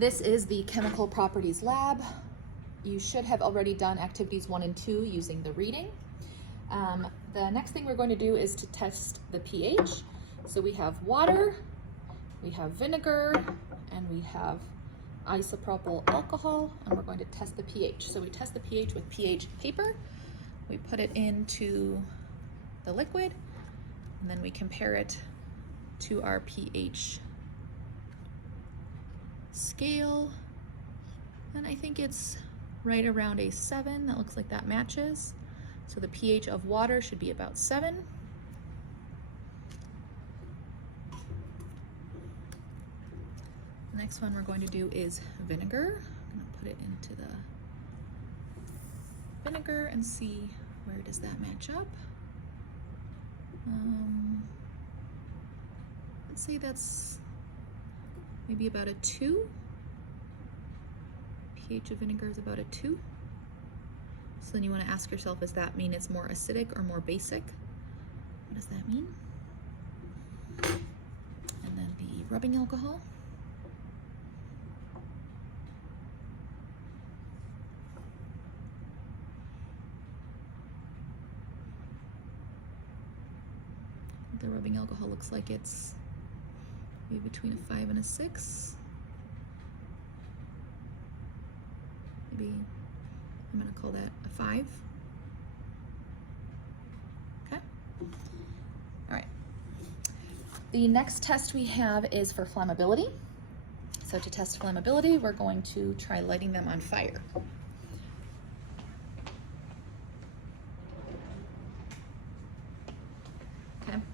This is the Chemical Properties Lab. You should have already done activities 1 and 2 using the reading. The next thing we're going to do is to test the pH. So we have water, we have vinegar, and we have isopropyl alcohol, and we're going to test the pH. So we test the pH with pH paper. We put it into the liquid, and then we compare it to our pH scale. And I think it's right around a 7. That looks like that matches. So the pH of water should be about 7. The next one we're going to do is vinegar. I'm going to put it into the vinegar and see where does that match up. Let's say that's maybe about a 2. pH of vinegar is about a 2. So then you want to ask yourself, does that mean it's more acidic or more basic? What does that mean? And then the rubbing alcohol. The rubbing alcohol looks like it's maybe between a 5 and a 6. Maybe I'm going to call that a 5. Okay. All right. The next test we have is for flammability. So to test flammability, we're going to try lighting them on fire.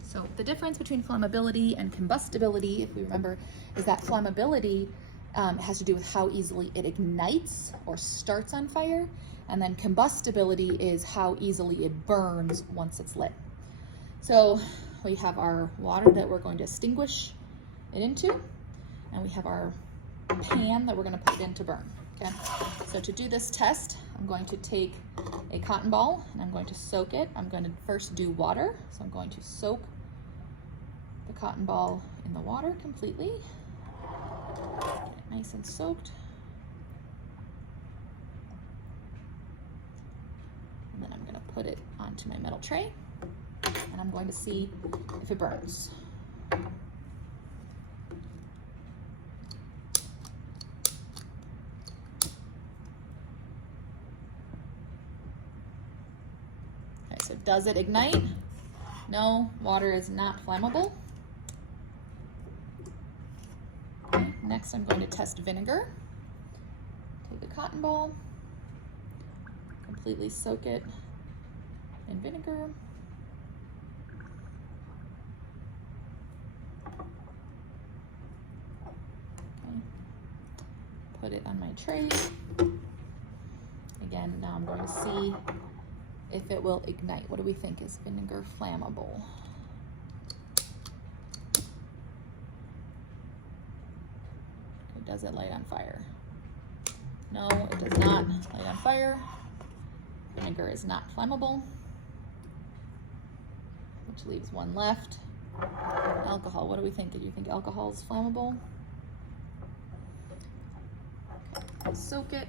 So the difference between flammability and combustibility, if we remember, is that flammability has to do with how easily it ignites or starts on fire, and then combustibility is how easily it burns once it's lit. So we have our water that we're going to extinguish it into, and we have our pan that we're going to put it in to burn. Okay. So to do this test, I'm going to take a cotton ball and I'm going to soak it. I'm going to first do water, so I'm going to soak the cotton ball in the water completely. Get it nice and soaked. And then I'm going to put it onto my metal tray, and I'm going to see if it burns. Okay, so does it ignite? No, water is not flammable. Okay, next I'm going to test vinegar. Take a cotton ball, completely soak it in vinegar. Okay. Put it on my tray. Again, now I'm going to see if it will ignite. What do we think? Is vinegar flammable? Does it light on fire? No, it does not light on fire. Vinegar is not flammable, which leaves one left. Alcohol, what do we think? Do you think alcohol is flammable? Okay, soak it.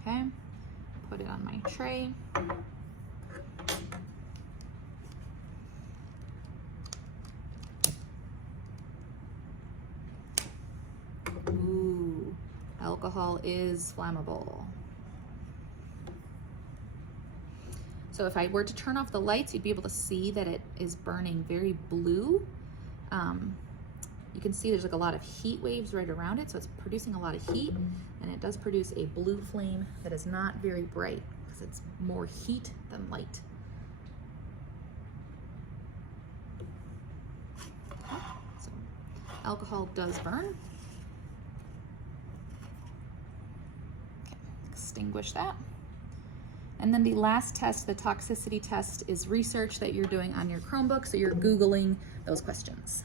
Okay, put it on my tray. Ooh, alcohol is flammable. So if I were to turn off the lights, you'd be able to see that it is burning very blue. You can see there's like a lot of heat waves right around it, so it's producing a lot of heat, and it does produce a blue flame that is not very bright because it's more heat than light. Okay, so alcohol does burn. Okay, extinguish that. And then the last test, the toxicity test, is research that you're doing on your Chromebook, so you're Googling those questions.